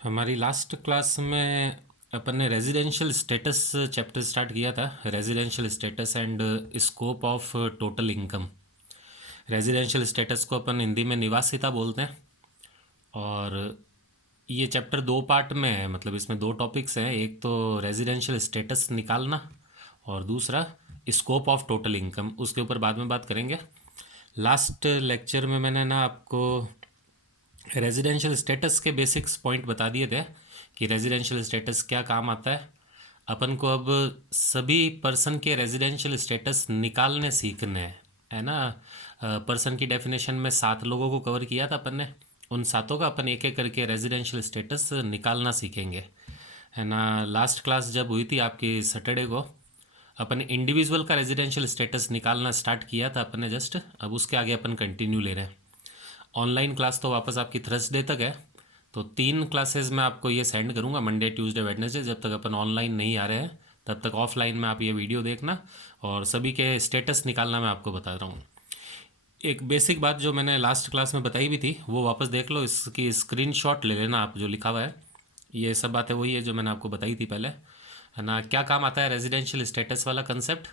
हमारी last class में अपन ने रेजिडेंशियल स्टेटस चैप्टर स्टार्ट किया था। Residential status and scope of total income. Residential status को अपन हिंदी में निवासिता बोलते हैं। और ये चैप्टर दो पार्ट में है, मतलब इसमें दो टॉपिक्स हैं। एक तो रेजिडेंशियल स्टेटस निकालना और दूसरा स्कोप ऑफ टोटल इनकम। उसके ऊपर बाद में बात करेंगे। लास्ट लेक्चर में मैंने ना आपको रेजिडेंशियल स्टेटस के बेसिक्स पॉइंट बता दिए थे कि रेजिडेंशियल स्टेटस क्या काम आता है। अपन को अब सभी पर्सन के रेजिडेंशियल स्टेटस निकालने सीखने हैं, है ना। पर्सन की डेफिनेशन में 7 लोगों को कवर किया था अपन ने। उन सातों का अपन एक एक करके रेजिडेंशियल स्टेटस निकालना सीखेंगे, है ना। लास्ट क्लास जब हुई थी आपकी सैटरडे को, अपन इंडिविजुअल का रेजिडेंशियल स्टेटस निकालना स्टार्ट किया था अपन ने जस्ट। अब उसके आगे अपन कंटिन्यू ले रहे हैं। ऑनलाइन क्लास तो वापस आपकी थर्सडे तक है। तो 3 क्लासेस में आपको ये सेंड करूँगा, मंडे ट्यूसडे वेडनेसडे। जब तक अपन ऑनलाइन नहीं आ रहे हैं तब तक ऑफलाइन में आप ये वीडियो देखना और सभी के स्टेटस निकालना मैं आपको बता रहा हूँ। एक बेसिक बात जो मैंने लास्ट क्लास में बताई भी थी वो वापस देख लो, इसकी स्क्रीनशॉट ले लेना आप। जो लिखा हुआ है ये सब बातें वही है जो मैंने आपको बताई थी पहले, है ना। क्या काम आता है रेजिडेंशियल स्टेटस वाला कंसेप्ट,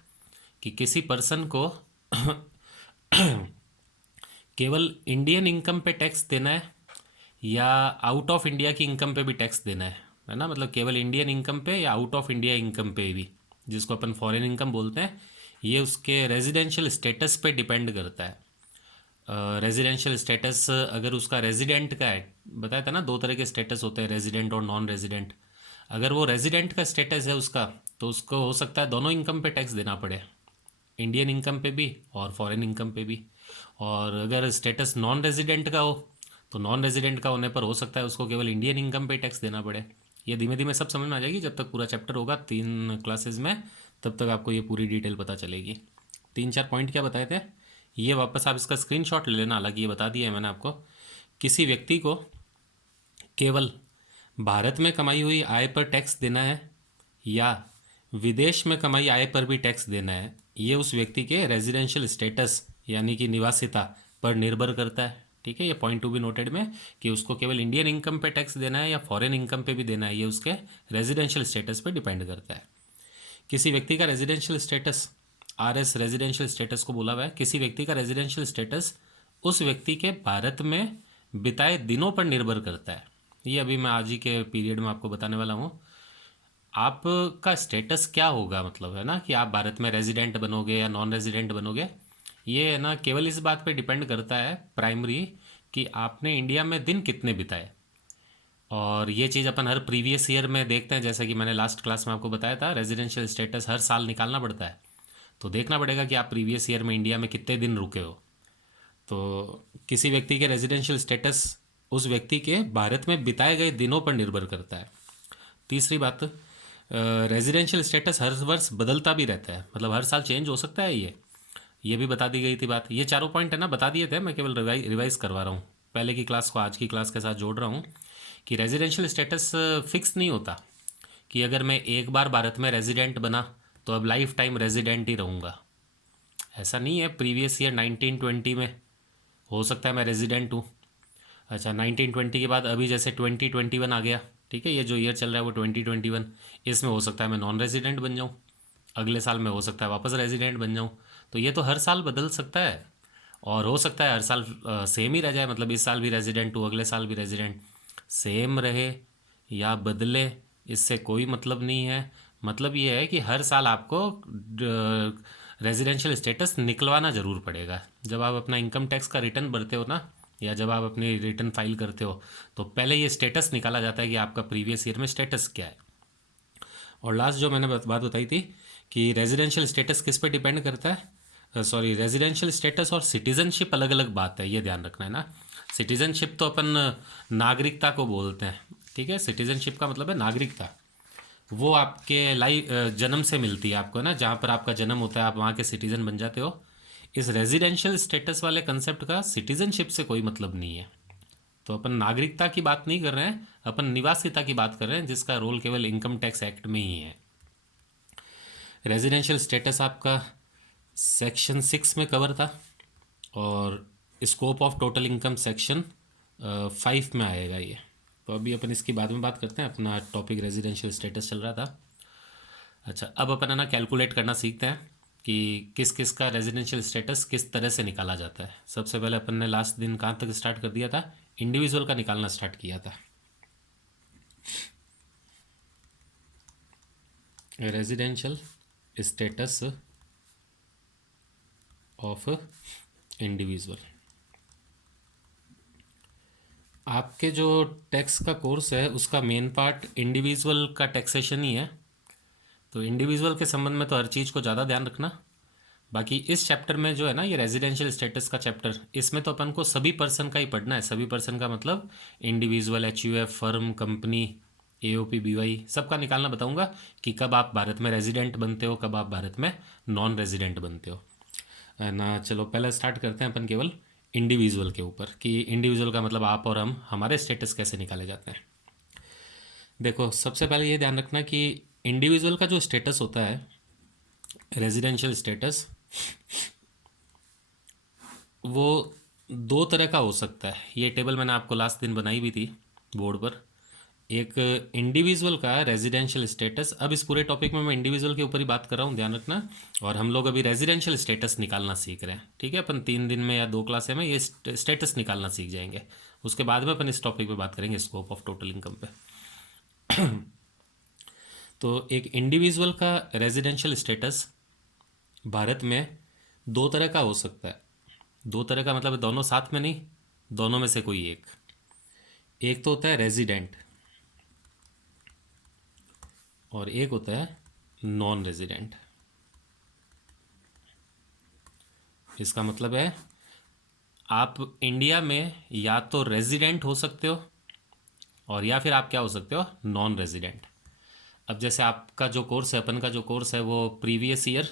कि किसी पर्सन को केवल इंडियन इनकम पे टैक्स देना है या आउट ऑफ इंडिया की इनकम पे भी टैक्स देना है ना। मतलब केवल इंडियन इनकम पे या आउट ऑफ इंडिया इनकम पे भी, जिसको अपन फॉरेन इनकम बोलते हैं, ये उसके रेजिडेंशियल स्टेटस पे डिपेंड करता है। रेजिडेंशियल स्टेटस अगर उसका रेजिडेंट का है, बताया था ना, दो तरह के स्टेटस होते हैं, रेजिडेंट और नॉन रेजिडेंट। अगर वो रेजिडेंट का स्टेटस है उसका, तो उसको हो सकता है दोनों इनकम पे टैक्स देना पड़े, इंडियन इनकम पे भी और फॉरेन इनकम पे भी। और अगर स्टेटस नॉन रेजिडेंट का हो, तो नॉन रेजिडेंट का होने पर हो सकता है उसको केवल इंडियन इनकम पे टैक्स देना पड़े। ये धीमे धीमे सब समझ में आ जाएगी जब तक पूरा चैप्टर होगा 3 क्लासेस में, तब तक आपको ये पूरी डिटेल पता चलेगी। 3-4 पॉइंट क्या बताए थे, ये वापस आप इसका स्क्रीनशॉट ले लेना। हालांकि ये बता दिया है मैंने आपको। किसी व्यक्ति को केवल भारत में कमाई हुई आय पर टैक्स देना है या विदेश में कमाई आय पर भी टैक्स देना है, ये उस व्यक्ति के रेजिडेंशियल स्टेटस यानी कि निवासिता पर निर्भर करता है। ठीक है, ये पॉइंट टू बी नोटेड में, कि उसको केवल इंडियन इनकम पे टैक्स देना है या फॉरेन इनकम पे भी देना है, ये उसके रेजिडेंशियल स्टेटस पे डिपेंड करता है। किसी व्यक्ति का residential status, RS residential status को बोला हुआ है। किसी व्यक्ति का रेजिडेंशियल स्टेटस उस व्यक्ति के भारत में बिताए दिनों पर निर्भर करता है। ये अभी मैं आज ही के पीरियड में आपको बताने वाला हूँ। आपका स्टेटस क्या होगा, मतलब है ना, कि आप भारत में रेजिडेंट बनोगे या नॉन रेजिडेंट बनोगे, ये है ना केवल इस बात पे डिपेंड करता है प्राइमरी, कि आपने इंडिया में दिन कितने बिताए। और ये चीज़ अपन हर प्रीवियस ईयर में देखते हैं, जैसा कि मैंने लास्ट क्लास में आपको बताया था, रेजिडेंशियल स्टेटस हर साल निकालना पड़ता है। तो देखना पड़ेगा कि आप प्रीवियस ईयर में इंडिया में कितने दिन रुके हो। तो किसी व्यक्ति के रेजिडेंशियल स्टेटस उस व्यक्ति के भारत में बिताए गए दिनों पर निर्भर करता है। तीसरी बात, रेजिडेंशियल स्टेटस हर वर्ष बदलता भी रहता है, मतलब हर साल चेंज हो सकता है। ये भी बता दी गई थी बात। ये चारों पॉइंट है ना बता दिए थे, मैं केवल रिवाइज करवा रहा हूँ। पहले की क्लास को आज की क्लास के साथ जोड़ रहा हूँ कि रेजिडेंशियल स्टेटस फिक्स नहीं होता, कि अगर मैं एक बार भारत में रेजिडेंट बना तो अब लाइफ टाइम रेजिडेंट ही रहूँगा। ऐसा नहीं है। प्रीवियस ईयर 1920 में हो सकता है मैं रेजिडेंट हूँ। अच्छा, 1920 के बाद अभी जैसे 2021 आ गया, ठीक है, ये जो ईयर चल रहा है वो 2021, इसमें हो सकता है मैं नॉन रेजिडेंट बन जाऊँ। अगले साल में हो सकता है वापस रेजिडेंट बन जाऊँ। तो ये तो हर साल बदल सकता है। और हो सकता है हर साल सेम ही रह जाए, मतलब इस साल भी रेजिडेंट हूँ अगले साल भी रेजिडेंट। सेम रहे या बदले, इससे कोई मतलब नहीं है। मतलब ये है कि हर साल आपको रेजिडेंशियल स्टेटस निकलवाना ज़रूर पड़ेगा। जब आप अपना इनकम टैक्स का रिटर्न भरते हो ना, या जब आप अपनी रिटर्न फाइल करते हो, तो पहले ये स्टेटस निकाला जाता है कि आपका प्रीवियस ईयर में स्टेटस क्या है। और लास्ट जो मैंने बात बताई थी कि रेजिडेंशियल स्टेटस किस पे डिपेंड करता है, सॉरी, रेजिडेंशियल स्टेटस और सिटीजनशिप अलग अलग बात है, ये ध्यान रखना है ना। सिटीजनशिप तो अपन नागरिकता को बोलते हैं, ठीक है। सिटीजनशिप का मतलब है नागरिकता। वो आपके लाइफ जन्म से मिलती है आपको ना, जहाँ पर आपका जन्म होता है आप वहाँ के सिटीजन बन जाते हो। इस रेजिडेंशियल स्टेटस वाले कंसेप्ट का सिटीजनशिप से कोई मतलब नहीं है। तो अपन नागरिकता की बात नहीं कर रहे हैं, अपन निवासिता की बात कर रहे हैं, जिसका रोल केवल इनकम टैक्स एक्ट में ही है। रेजिडेंशियल स्टेटस आपका सेक्शन 6 में कवर था और scope of total income section 5 में आएगा ये। तो अभी अपन इसकी बाद में बात करते हैं, अपना टॉपिक रेजिडेंशियल स्टेटस चल रहा था। अच्छा, अब अपन है ना कैलकुलेट करना सीखते हैं कि किस किस का रेजिडेंशियल स्टेटस किस तरह से निकाला जाता है। सबसे पहले अपन ने लास्ट दिन कहाँ तक स्टार्ट कर दिया था, इंडिविजुअल का निकालना स्टार्ट किया था। Residential status of individual. आपके जो टैक्स का कोर्स है उसका मेन पार्ट इंडिविजुअल का टैक्सेशन ही है, तो इंडिविजुअल के संबंध में तो हर चीज़ को ज़्यादा ध्यान रखना। बाकी इस चैप्टर में जो है ना, ये रेजिडेंशियल स्टेटस का चैप्टर, इसमें तो अपन को सभी पर्सन का ही पढ़ना है। सभी पर्सन का मतलब individual, HUF, firm, company, AOP, BY, सबका निकालना बताऊंगा कि कब आप भारत में रेजिडेंट बनते हो, कब आप भारत में नॉन रेजिडेंट बनते हो, है ना। चलो पहले स्टार्ट करते हैं अपन केवल इंडिविजुअल के ऊपर, कि इंडिविजुअल का मतलब आप और हम, हमारे स्टेटस कैसे निकाले जाते हैं। देखो, सबसे पहले ये ध्यान रखना कि इंडिविजुअल का जो स्टेटस होता है, रेजिडेंशियल स्टेटस, वो दो तरह का हो सकता है। ये टेबल मैंने आपको लास्ट दिन बनाई भी थी बोर्ड पर। एक इंडिविजुअल का रेजिडेंशियल स्टेटस, अब इस पूरे टॉपिक में मैं इंडिविजुअल के ऊपर ही बात कर रहा हूँ, ध्यान रखना। और हम लोग अभी रेजिडेंशियल स्टेटस निकालना सीख रहे हैं, ठीक है। अपन 3 दिन में या 2 क्लास में ये स्टेटस निकालना सीख जाएंगे। उसके बाद में अपन इस टॉपिक पे बात करेंगे, स्कोप ऑफ टोटल इनकम पे। तो एक इंडिविजुअल का रेजिडेंशियल स्टेटस भारत में दो तरह का हो सकता है। दो तरह का मतलब दोनों साथ में नहीं, दोनों में से कोई एक। एक तो होता है रेजिडेंट और एक होता है नॉन रेजिडेंट। इसका मतलब है आप इंडिया में या तो रेजिडेंट हो सकते हो और या फिर आप क्या हो सकते हो, नॉन रेजिडेंट। अब जैसे आपका जो कोर्स है, अपन का जो कोर्स है, वो प्रीवियस ईयर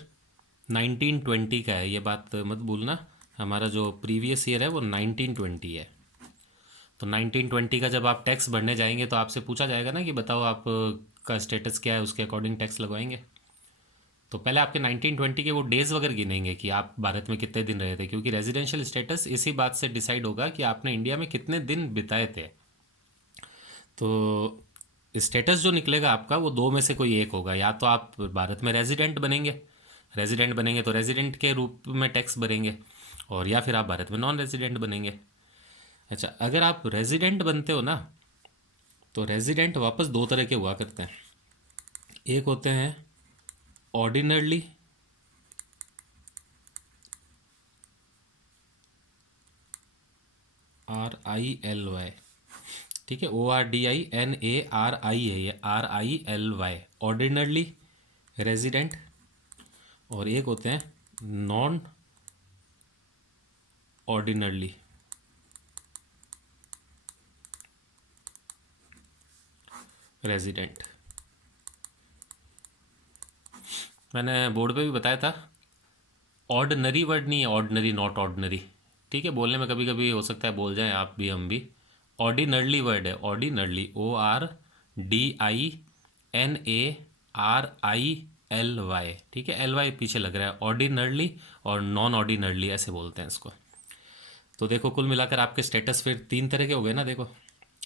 1920 का है, ये बात मत भूलना। हमारा जो प्रीवियस ईयर है वो 1920 है। तो 1920 का जब आप टैक्स भरने जाएंगे तो आपसे पूछा जाएगा ना कि बताओ आप का स्टेटस क्या है, उसके अकॉर्डिंग टैक्स लगवाएंगे। तो पहले आपके 1920 के वो डेज़ वगैरह गिनेंगे कि आप भारत में कितने दिन रहे थे, क्योंकि रेजिडेंशियल स्टेटस इसी बात से डिसाइड होगा कि आपने इंडिया में कितने दिन बिताए थे। तो स्टेटस जो निकलेगा आपका वो दो में से कोई एक होगा। या तो आप भारत में रेजिडेंट बनेंगे, तो रेजिडेंट के रूप में टैक्स भरेंगे, और या फिर आप भारत में नॉन रेजिडेंट बनेंगे। अच्छा, अगर आप रेजिडेंट बनते हो ना, तो रेजिडेंट वापस दो तरह के हुआ करते हैं। एक होते हैं ऑर्डिनरली, RILY, ठीक है, ORDINARI है ये, RILY, ऑर्डिनरली रेजिडेंट। और एक होते हैं नॉन ऑर्डिनरली रेजिडेंट। मैंने बोर्ड पे भी बताया था, ऑर्डनरी वर्ड नहीं है, ऑर्डनरी, नॉट ऑर्डनरी, ठीक है। बोलने में कभी कभी हो सकता है बोल जाएं आप भी, हम भी। ऑर्डिनरली वर्ड है, ऑर्डिनरली, ORDINARILY, ठीक है। LY पीछे लग रहा है, ऑर्डिनरली और नॉन ऑर्डिनरली ऐसे बोलते हैं इसको। तो देखो, कुल मिलाकर आपके स्टेटस फिर 3 तरह के हो गए ना। देखो,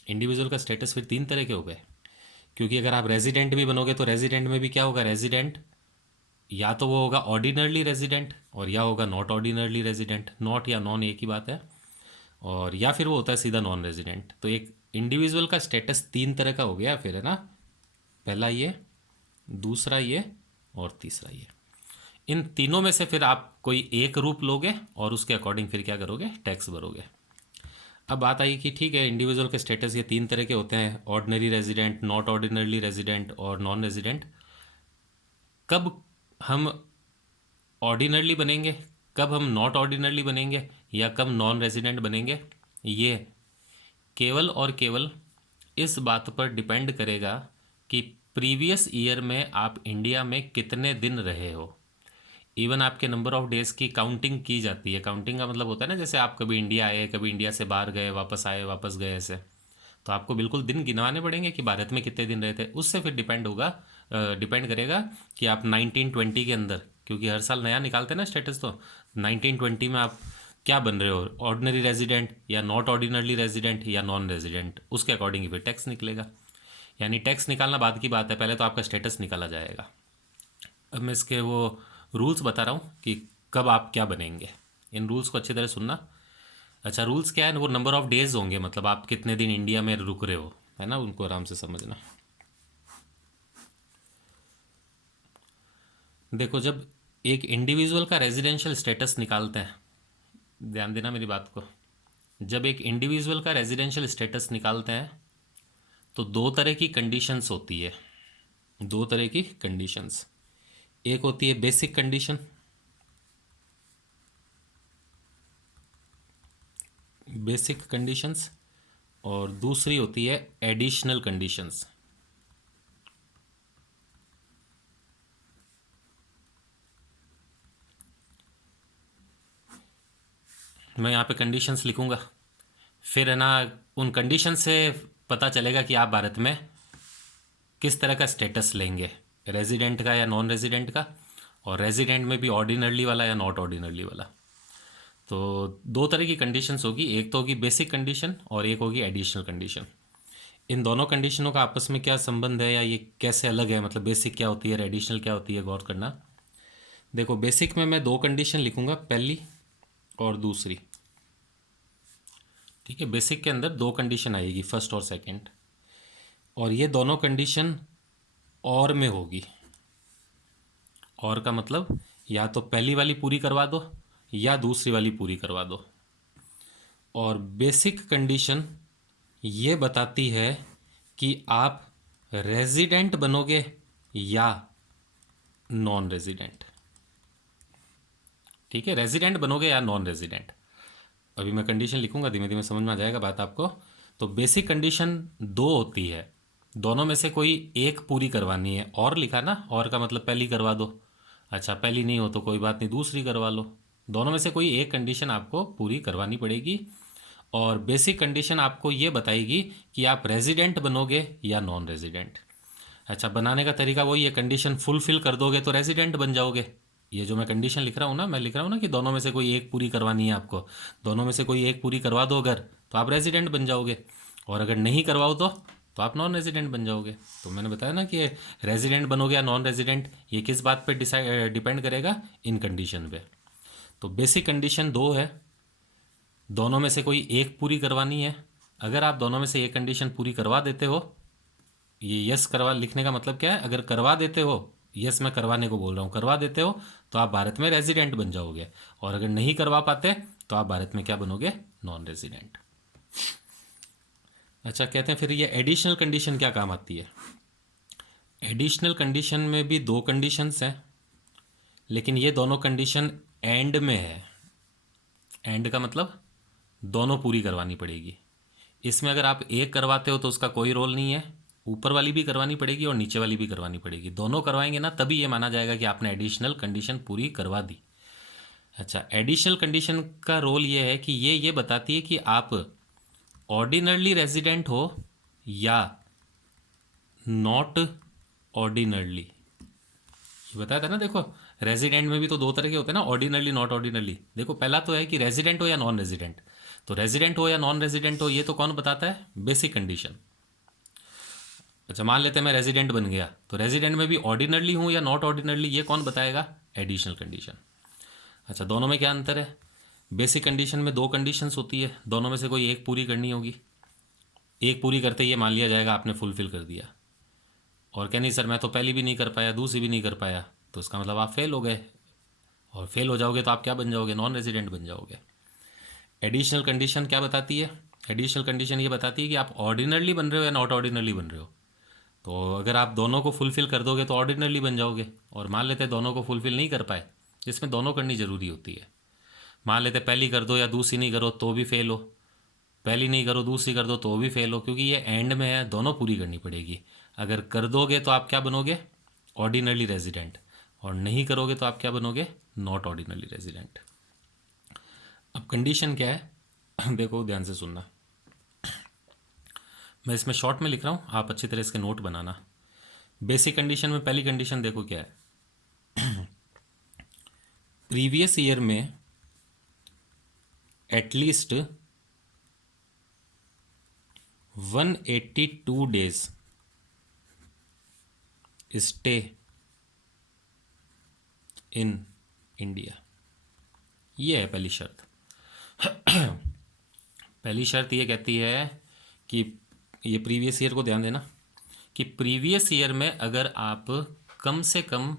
इंडिविजुअल का स्टेटस फिर 3 तरह के हो गए, क्योंकि अगर आप रेजिडेंट भी बनोगे तो रेजिडेंट में भी क्या होगा, रेजिडेंट या तो वो होगा ऑर्डिनरली रेजिडेंट और या होगा नॉट ऑर्डिनरली रेजिडेंट। नॉट या नॉन एक ही बात है। और या फिर वो होता है सीधा नॉन रेजिडेंट। तो एक इंडिविजुअल का स्टेटस 3 तरह का हो गया फिर, है ना। पहला ये, दूसरा ये, और तीसरा ये। इन तीनों में से फिर आप कोई एक रूप लोगे और उसके अकॉर्डिंग फिर क्या करोगे, टैक्स भरोगे। अब बात आई कि ठीक है, इंडिविजुअल के स्टेटस ये 3 तरह के होते हैं, ordinary resident, not ordinarily resident और नॉन रेजिडेंट। कब हम ऑर्डिनरली बनेंगे, कब हम नॉट ऑर्डिनरली बनेंगे, या कब नॉन रेजिडेंट बनेंगे, ये केवल और केवल इस बात पर डिपेंड करेगा कि प्रीवियस ईयर में आप इंडिया में कितने दिन रहे हो। इवन आपके नंबर ऑफ डेज़ की काउंटिंग की जाती है। काउंटिंग का मतलब होता है ना, जैसे आप कभी इंडिया आए, कभी इंडिया से बाहर गए, वापस आए, वापस गए, ऐसे। तो आपको बिल्कुल दिन गिनवाने पड़ेंगे कि भारत में कितने दिन रहे थे। उससे फिर डिपेंड करेगा कि आप 1920 के अंदर, क्योंकि हर साल नया निकालते हैं ना स्टेटस, तो 1920 में आप क्या बन रहे हो, ऑर्डिनरी रेजिडेंट या नॉट ऑर्डिनरी रेजिडेंट या नॉन रेजिडेंट, उसके अकॉर्डिंग ही फिर टैक्स निकलेगा। यानी टैक्स निकालना बाद की बात है, पहले तो आपका स्टेटस निकाला जाएगा। अब मैं इसके वो रूल्स बता रहा हूँ कि कब आप क्या बनेंगे। इन रूल्स को अच्छी तरह सुनना। अच्छा, रूल्स क्या है, वो नंबर ऑफ डेज होंगे, मतलब आप कितने दिन इंडिया में रुक रहे हो, है ना, उनको आराम से समझना। देखो, जब एक इंडिविजुअल का रेजिडेंशियल स्टेटस निकालते हैं, ध्यान देना मेरी बात को, जब एक इंडिविजुअल का रेजिडेंशियल स्टेटस निकालते हैं तो दो तरह की कंडीशंस होती है। दो तरह की कंडीशंस, एक होती है बेसिक कंडीशन, बेसिक कंडीशंस, और दूसरी होती है एडिशनल कंडीशंस। मैं यहाँ पे कंडीशंस लिखूंगा, फिर है ना उन कंडीशन से पता चलेगा कि आप भारत में किस तरह का स्टेटस लेंगे, रेजिडेंट का या नॉन रेजिडेंट का, और रेजिडेंट में भी ऑर्डिनरली वाला या नॉट ऑर्डिनरली वाला। तो दो तरह की कंडीशंस होगी, एक तो होगी बेसिक कंडीशन और एक होगी एडिशनल कंडीशन। इन दोनों कंडीशनों का आपस में क्या संबंध है या ये कैसे अलग है, मतलब बेसिक क्या होती है, एडिशनल क्या होती है, गौर करना। देखो, बेसिक में मैं दो कंडीशन लिखूंगा, पहली और दूसरी। ठीक है, बेसिक के अंदर दो कंडीशन आएगी, फर्स्ट और सेकंड, और ये दोनों कंडीशन और में होगी। और का मतलब या तो पहली वाली पूरी करवा दो या दूसरी वाली पूरी करवा दो। और बेसिक कंडीशन ये बताती है कि आप रेजिडेंट बनोगे या नॉन रेजिडेंट। ठीक है, रेजिडेंट बनोगे या नॉन रेजिडेंट। अभी मैं कंडीशन लिखूंगा, धीमे धीमे समझ में आ जाएगा बात आपको। तो बेसिक कंडीशन दो होती है, दोनों में से कोई एक पूरी करवानी है। और लिखा ना, और का मतलब पहली करवा दो। अच्छा, पहली नहीं हो तो कोई बात नहीं, दूसरी करवा लो। दोनों में से कोई एक कंडीशन आपको पूरी करवानी पड़ेगी। और बेसिक कंडीशन आपको ये बताएगी कि आप रेजिडेंट बनोगे या नॉन रेजिडेंट। अच्छा, बनाने का तरीका वही है, कंडीशन फुलफिल कर दोगे तो रेजिडेंट बन जाओगे। ये जो मैं कंडीशन लिख रहा हूँ ना, मैं लिख रहा हूँ ना कि दोनों में से कोई एक पूरी करवानी है आपको, दोनों में से कोई एक पूरी करवा दो अगर, तो आप रेजिडेंट बन जाओगे। और अगर नहीं करवाओ तो आप नॉन रेजिडेंट बन जाओगे। तो मैंने बताया ना कि रेजिडेंट बनोगे या नॉन रेजिडेंट, ये किस बात पे डिपेंड करेगा, इन कंडीशन पे। तो बेसिक कंडीशन दो है, दोनों में से कोई एक पूरी करवानी है। अगर आप दोनों में से एक कंडीशन पूरी करवा देते हो, ये यस करवा लिखने का मतलब क्या है, अगर करवा देते हो, यस मैं करवाने को बोल रहा हूँ, करवा देते हो तो आप भारत में रेजिडेंट बन जाओगे। और अगर नहीं करवा पाते तो आप भारत में क्या बनोगे, नॉन रेजिडेंट। अच्छा, कहते हैं फिर ये एडिशनल कंडीशन क्या काम आती है। एडिशनल कंडीशन में भी दो कंडीशंस हैं, लेकिन ये दोनों कंडीशन एंड में है। एंड का मतलब दोनों पूरी करवानी पड़ेगी। इसमें अगर आप एक करवाते हो तो उसका कोई रोल नहीं है, ऊपर वाली भी करवानी पड़ेगी और नीचे वाली भी करवानी पड़ेगी। दोनों करवाएंगे ना, तभी ये माना जाएगा कि आपने एडिशनल कंडीशन पूरी करवा दी। अच्छा, एडिशनल कंडीशन का रोल ये है कि ये बताती है कि आप ऑर्डिनरली रेजिडेंट हो या नॉट ऑर्डिनरली। ये बताया था ना, देखो रेजिडेंट में भी तो दो तरह के होते हैं ना, ऑर्डिनरली नॉट ऑर्डिनरली। देखो, पहला तो है कि रेजिडेंट हो या नॉन रेजिडेंट। तो रेजिडेंट हो या नॉन रेजिडेंट हो, ये तो कौन बताता है, बेसिक कंडीशन। अच्छा, मान लेते हैं मैं रेजिडेंट बन गया, तो रेजिडेंट में भी ऑर्डिनरली हूँ या नॉट ऑर्डिनरली, ये कौन बताएगा, एडिशनल कंडीशन। अच्छा, दोनों में क्या अंतर है, बेसिक कंडीशन में दो कंडीशंस होती है, दोनों में से कोई एक पूरी करनी होगी। एक पूरी करते ही ये मान लिया जाएगा आपने फुलफिल कर दिया। और क्या नहीं सर, मैं तो पहली भी नहीं कर पाया, दूसरी भी नहीं कर पाया, तो इसका मतलब आप फेल हो गए। और फेल हो जाओगे तो आप क्या बन जाओगे, नॉन रेजिडेंट बन जाओगे। एडिशनल कंडीशन क्या बताती है, एडिशनल कंडीशन ये बताती है कि आप ऑर्डिनरली बन रहे हो या नॉट ऑर्डिनरली बन रहे हो। तो अगर आप दोनों को फुलफिल कर दोगे तो ऑर्डिनरली बन जाओगे। और मान लेते हैं दोनों को फुलफिल नहीं कर पाए, जिसमें दोनों करनी ज़रूरी होती है। मान लेते पहली कर दो या दूसरी नहीं करो तो भी फेल हो, पहली नहीं करो दूसरी कर दो तो भी फेल हो, क्योंकि ये एंड में है, दोनों पूरी करनी पड़ेगी। अगर कर दोगे तो आप क्या बनोगे, ऑर्डिनरली रेजिडेंट, और नहीं करोगे तो आप क्या बनोगे, नॉट ऑर्डिनरली रेजिडेंट। अब कंडीशन क्या है देखो ध्यान से सुनना, मैं इसमें शॉर्ट में लिख रहा हूँ, आप अच्छी तरह इसके नोट बनाना। बेसिक कंडीशन में पहली कंडीशन देखो क्या है, प्रीवियस ईयर में at least 182 days stay in India. ये है पहली शर्त। पहली शर्त ये कहती है कि ये प्रीवियस ईयर को ध्यान देना कि प्रीवियस ईयर में अगर आप कम से कम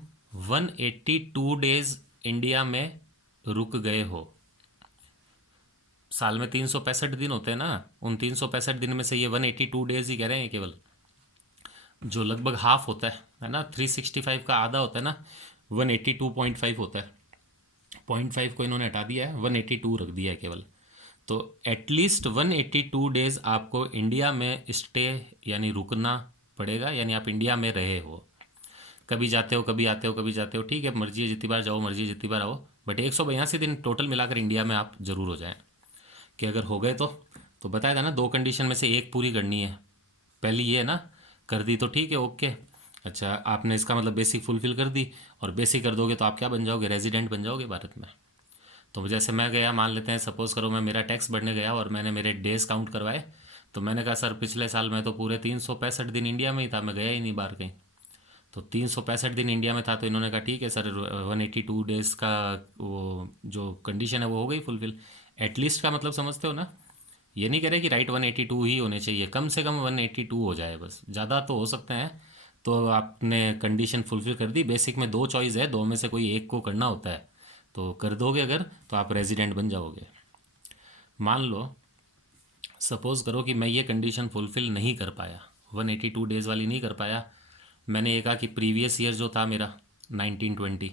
182 डेज इंडिया में रुक गए हो। साल में 365 दिन होते हैं ना, उन 365 दिन में से ये 182 डेज ही कह रहे हैं केवल, जो लगभग हाफ होता है ना। 365 का आधा होता है ना, 182.5 होता है। 0.5 को इन्होंने हटा दिया है, 182 रख दिया है केवल। तो एटलीस्ट 182 डेज आपको इंडिया में स्टे यानी रुकना पड़ेगा, यानी आप इंडिया में रहे हो। कभी जाते हो, कभी आते हो, कभी जाते हो, ठीक है, मर्जी है जितनी बार जाओ, मर्जी है जितनी बार आओ, बट 182 दिन टोटल मिलाकर इंडिया में आप ज़रूर हो जाएं। कि अगर हो गए तो बताया था ना, दो कंडीशन में से एक पूरी करनी है। पहली ये है ना, कर दी तो ठीक है, ओके। अच्छा, आपने इसका मतलब बेसिक फुलफिल कर दी, और बेसिक कर दोगे तो आप क्या बन जाओगे, रेजिडेंट बन जाओगे भारत में। तो जैसे मैं गया, मान लेते हैं, सपोज़ करो मैं मेरा टैक्स भरने गया और मैंने मेरे डेज काउंट करवाए, तो मैंने कहा सर पिछले साल मैं तो पूरे 365 दिन इंडिया में ही था, मैं गया ही नहीं बाहर कहीं। तो 365 दिन इंडिया में था, तो इन्होंने कहा ठीक है सर, 182 डेज़ का वो जो कंडीशन है वो हो गई फुलफिल। एटलीस्ट का मतलब समझते हो ना, ये नहीं कह रहे कि राइट 182 ही होने चाहिए, कम से कम 182 हो जाए बस, ज़्यादा तो हो सकते हैं। तो आपने कंडीशन फुलफिल कर दी। बेसिक में दो चॉइस है, दो में से कोई एक को करना होता है, तो कर दोगे अगर, तो आप रेजिडेंट बन जाओगे। मान लो सपोज़ करो कि मैं ये कंडीशन फुलफिल नहीं कर पाया, 182 डेज़ वाली नहीं कर पाया। मैंने ये कहा कि प्रीवियस ईयर जो था मेरा 1920,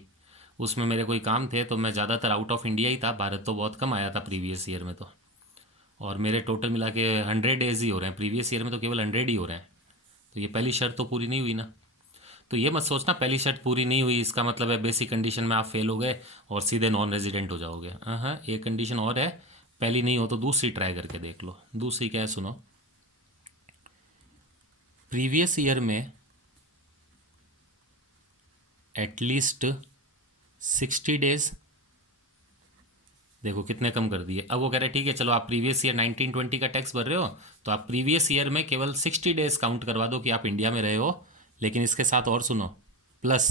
उसमें मेरे कोई काम थे, तो मैं ज़्यादातर आउट ऑफ इंडिया ही था, भारत तो बहुत कम आया था प्रीवियस ईयर में तो। और मेरे टोटल मिला के 100 डेज़ ही हो रहे हैं, प्रीवियस ईयर में तो केवल 100 ही हो रहे हैं। तो ये पहली शर्त तो पूरी नहीं हुई ना। तो ये मत सोचना पहली शर्त पूरी नहीं हुई इसका मतलब है बेसिक कंडीशन में आप फेल हो गए और सीधे नॉन रेजिडेंट हो जाओगे। हाँ, एक कंडीशन और है, पहली नहीं हो तो दूसरी ट्राई करके देख लो। दूसरी क्या है सुनो, प्रीवियस ईयर में एटलीस्ट 60 डेज, देखो कितने कम कर दिए। अब वो कह रहे ठीक है चलो आप प्रीवियस ईयर 1920 का टैक्स भर रहे हो, तो आप प्रीवियस ईयर में केवल 60 डेज काउंट करवा दो कि आप इंडिया में रहे हो, लेकिन इसके साथ और सुनो, प्लस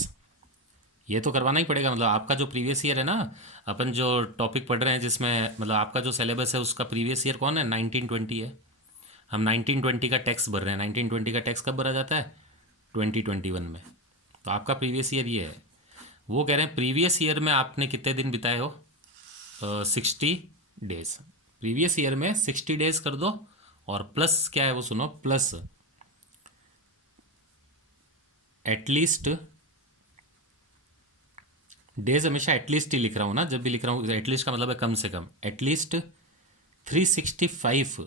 ये तो करवाना ही पड़ेगा। मतलब आपका जो प्रीवियस ईयर है ना, अपन जो टॉपिक पढ़ रहे हैं जिसमें मतलब आपका जो सिलेबस है उसका प्रीवियस ईयर कौन है, 1920 है। हम 1920 का टैक्स भर रहे हैं। 1920 का टैक्स कब भरा जाता है, 2021 में। तो आपका प्रीवियस ईयर ये है। वो कह रहे हैं प्रीवियस ईयर में आपने कितने दिन बिताए हो, 60 डेज। प्रीवियस ईयर में 60 डेज कर दो, और प्लस क्या है वो सुनो, प्लस एटलीस्ट, डेज हमेशा एटलीस्ट ही लिख रहा हूँ ना, जब भी लिख रहा हूँ एटलीस्ट का मतलब है कम से कम, at least 365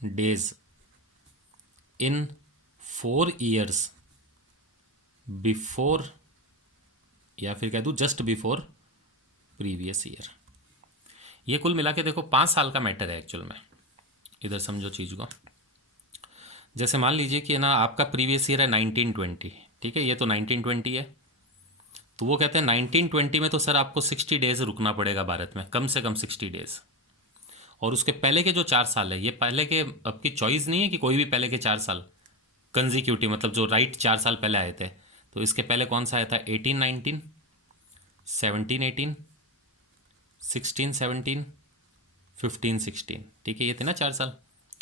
days in 4 years before, या फिर कह दूँ जस्ट बिफोर प्रीवियस ईयर। ये कुल मिला के देखो 5 साल का मैटर है एक्चुअल में। इधर समझो चीज़ को। जैसे मान लीजिए कि ना आपका प्रीवियस ईयर है 1920, ठीक है, ये तो 1920 है। तो वो कहते हैं 1920 में तो सर आपको 60 डेज रुकना पड़ेगा भारत में, कम से कम 60 डेज। और उसके पहले के जो 4 साल है, ये पहले के आपकी चॉइस नहीं है कि कोई भी पहले के 4 साल कंजिक्यूटिव, मतलब जो राइट 4 साल पहले आए थे। तो इसके पहले कौन सा आया था, 1819, 1718, 1617, 1516, ठीक है, ये थे ना 4 साल।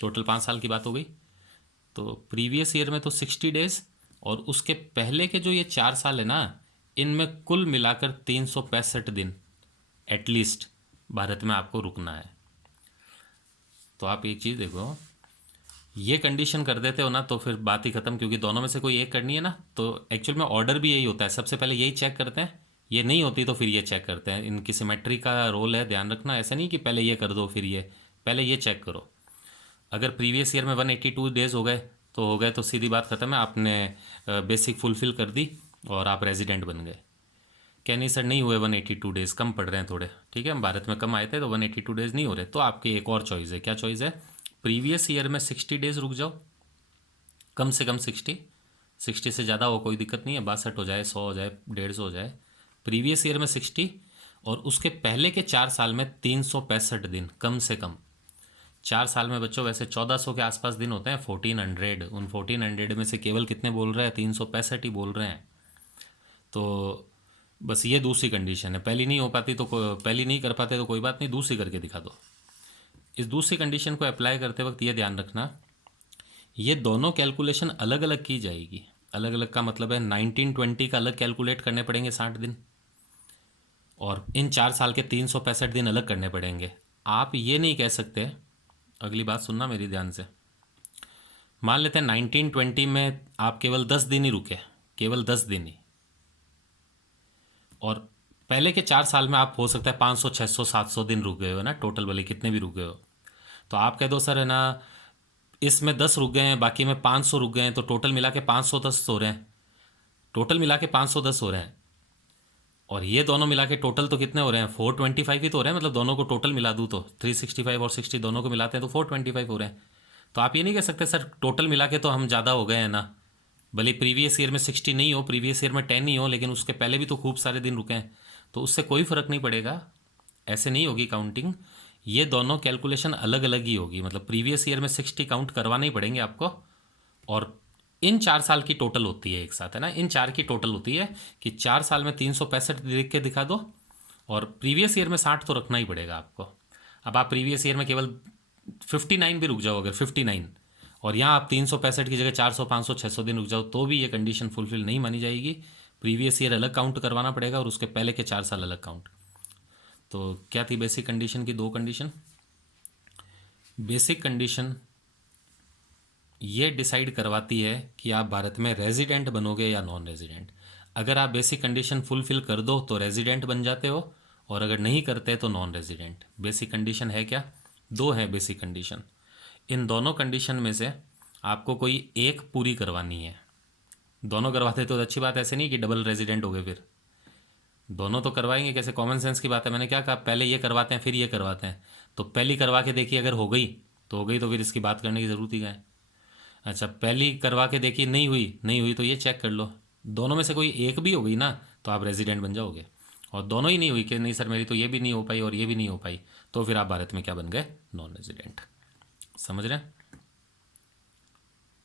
टोटल 5 साल की बात हो गई। तो प्रीवियस ईयर में तो 60 डेज, और उसके पहले के जो ये 4 साल है ना, इनमें कुल मिलाकर 365 दिन एटलीस्ट भारत में आपको रुकना है। तो आप एक चीज़ देखो, ये कंडीशन कर देते हो ना तो फिर बात ही खत्म, क्योंकि दोनों में से कोई एक करनी है ना। तो एक्चुअल में ऑर्डर भी यही होता है, सबसे पहले यही चेक करते हैं, ये नहीं होती तो फिर ये चेक करते हैं। इनकी सिमेट्री का रोल है, ध्यान रखना। ऐसा नहीं कि पहले ये कर दो फिर ये, पहले ये चेक करो। अगर प्रीवियस ईयर में 182 डेज हो गए तो हो गए, तो सीधी बात खत्म है, आपने बेसिक फुलफिल कर दी और आप रेजिडेंट बन गए। क्या नहीं सर नहीं हुए 182 डेज़, कम पड़ रहे हैं थोड़े, ठीक है, हम भारत में कम आए थे तो 182 डेज़ नहीं हो रहे, तो आपकी एक और चॉइस है। क्या चॉइस है, प्रीवियस ईयर में 60 डेज़ रुक जाओ, कम से कम 60 से ज़्यादा हो कोई दिक्कत नहीं है, 62 हो जाए, 100 हो जाए, 150 हो जाए। प्रीवियस ईयर में 60, और उसके पहले के 4 साल में 365 दिन कम से कम। 4 साल में बच्चों वैसे 1400 के आसपास दिन होते हैं, 1400। उन 1400 में से केवल कितने बोल रहे हैं? 365 ही बोल रहे हैं। तो बस ये दूसरी कंडीशन है। पहली नहीं हो पाती तो पहली नहीं कर पाते तो कोई बात नहीं, दूसरी करके दिखा दो। इस दूसरी कंडीशन को अप्लाई करते वक्त ये ध्यान रखना, ये दोनों कैलकुलेशन अलग अलग की जाएगी। अलग अलग का मतलब है 1920 का अलग कैलकुलेट करने पड़ेंगे 60 दिन, और इन 4 साल के 365 दिन अलग करने पड़ेंगे। आप ये नहीं कह सकते, अगली बात सुनना मेरी ध्यान से। मान लेते हैं 1920 में आप केवल 10 दिन ही रुके, केवल 10 दिन ही, और पहले के 4 साल में आप हो सकता है 500 600 700 दिन रुक गए हो ना, टोटल वाले कितने भी रुक गए हो। तो आप कह दो सर है ना, इसमें 10 रुक गए हैं, बाकी में 500 रुक गए हैं, तो टोटल मिला के 510 हो रहे हैं। टोटल मिला के 510 हो रहे हैं, और ये दोनों मिला के टोटल तो कितने हो रहे हैं? 425 ही तो हो रहे हैं। मतलब दोनों को टोटल मिला दूँ तो 365 और 60 दोनों को मिलाते हैं तो 425 हो रहे हैं। तो आप ये नहीं कह सकते सर टोटल मिला के तो हम ज़्यादा हो गए हैं ना, भले प्रीवियस ईयर में 60 नहीं हो, प्रीवियस ईयर में 10 ही हो, लेकिन उसके पहले भी तो खूब सारे दिन रुके हैं, तो उससे कोई फ़र्क नहीं पड़ेगा। ऐसे नहीं होगी काउंटिंग, ये दोनों कैलकुलेशन अलग अलग ही होगी। मतलब प्रीवियस ईयर में 60 काउंट करवाने ही पड़ेंगे आपको, और इन 4 साल की टोटल होती है एक साथ, है ना, इन 4 की टोटल होती है कि 4 साल में 365 लिख के दिखा दो, और प्रीवियस ईयर में 60 तो रखना ही पड़ेगा आपको। अब आप प्रीवियस ईयर में केवल 59 भी रुक जाओ, अगर 59, और यहाँ आप 365 की जगह 400 500 600 दिन रुक जाओ, तो भी ये कंडीशन फुलफिल नहीं मानी जाएगी। प्रीवियस ईयर अलग काउंट करवाना पड़ेगा और उसके पहले के 4 साल अलग काउंट। तो क्या थी बेसिक कंडीशन की? 2 कंडीशन। बेसिक कंडीशन ये डिसाइड करवाती है कि आप भारत में रेजिडेंट बनोगे या नॉन रेजिडेंट। अगर आप बेसिक कंडीशन फुलफिल कर दो तो रेजिडेंट बन जाते हो, और अगर नहीं करते तो नॉन रेजिडेंट। बेसिक कंडीशन है क्या? 2 है बेसिक कंडीशन। इन दोनों कंडीशन में से आपको कोई एक पूरी करवानी है। दोनों करवाते तो अच्छी बात, ऐसे नहीं कि डबल रेजिडेंट हो गए, फिर दोनों तो करवाएंगे। कैसे? कॉमन सेंस की बात है। मैंने क्या कहा? पहले ये करवाते हैं फिर ये करवाते हैं, तो पहली करवा के देखिए, अगर हो गई तो हो गई, तो फिर इसकी बात करने की ज़रूरत ही क्या है। अच्छा, पहली करवा के देखिए, नहीं हुई, नहीं हुई तो ये चेक कर लो। दोनों में से कोई एक भी हो गई ना तो आप रेजिडेंट बन जाओगे, और दोनों ही नहीं हुई कि नहीं सर मेरी तो ये भी नहीं हो पाई और ये भी नहीं हो पाई, तो फिर आप भारत में क्या बन गए? Non resident. समझ रहे हैं?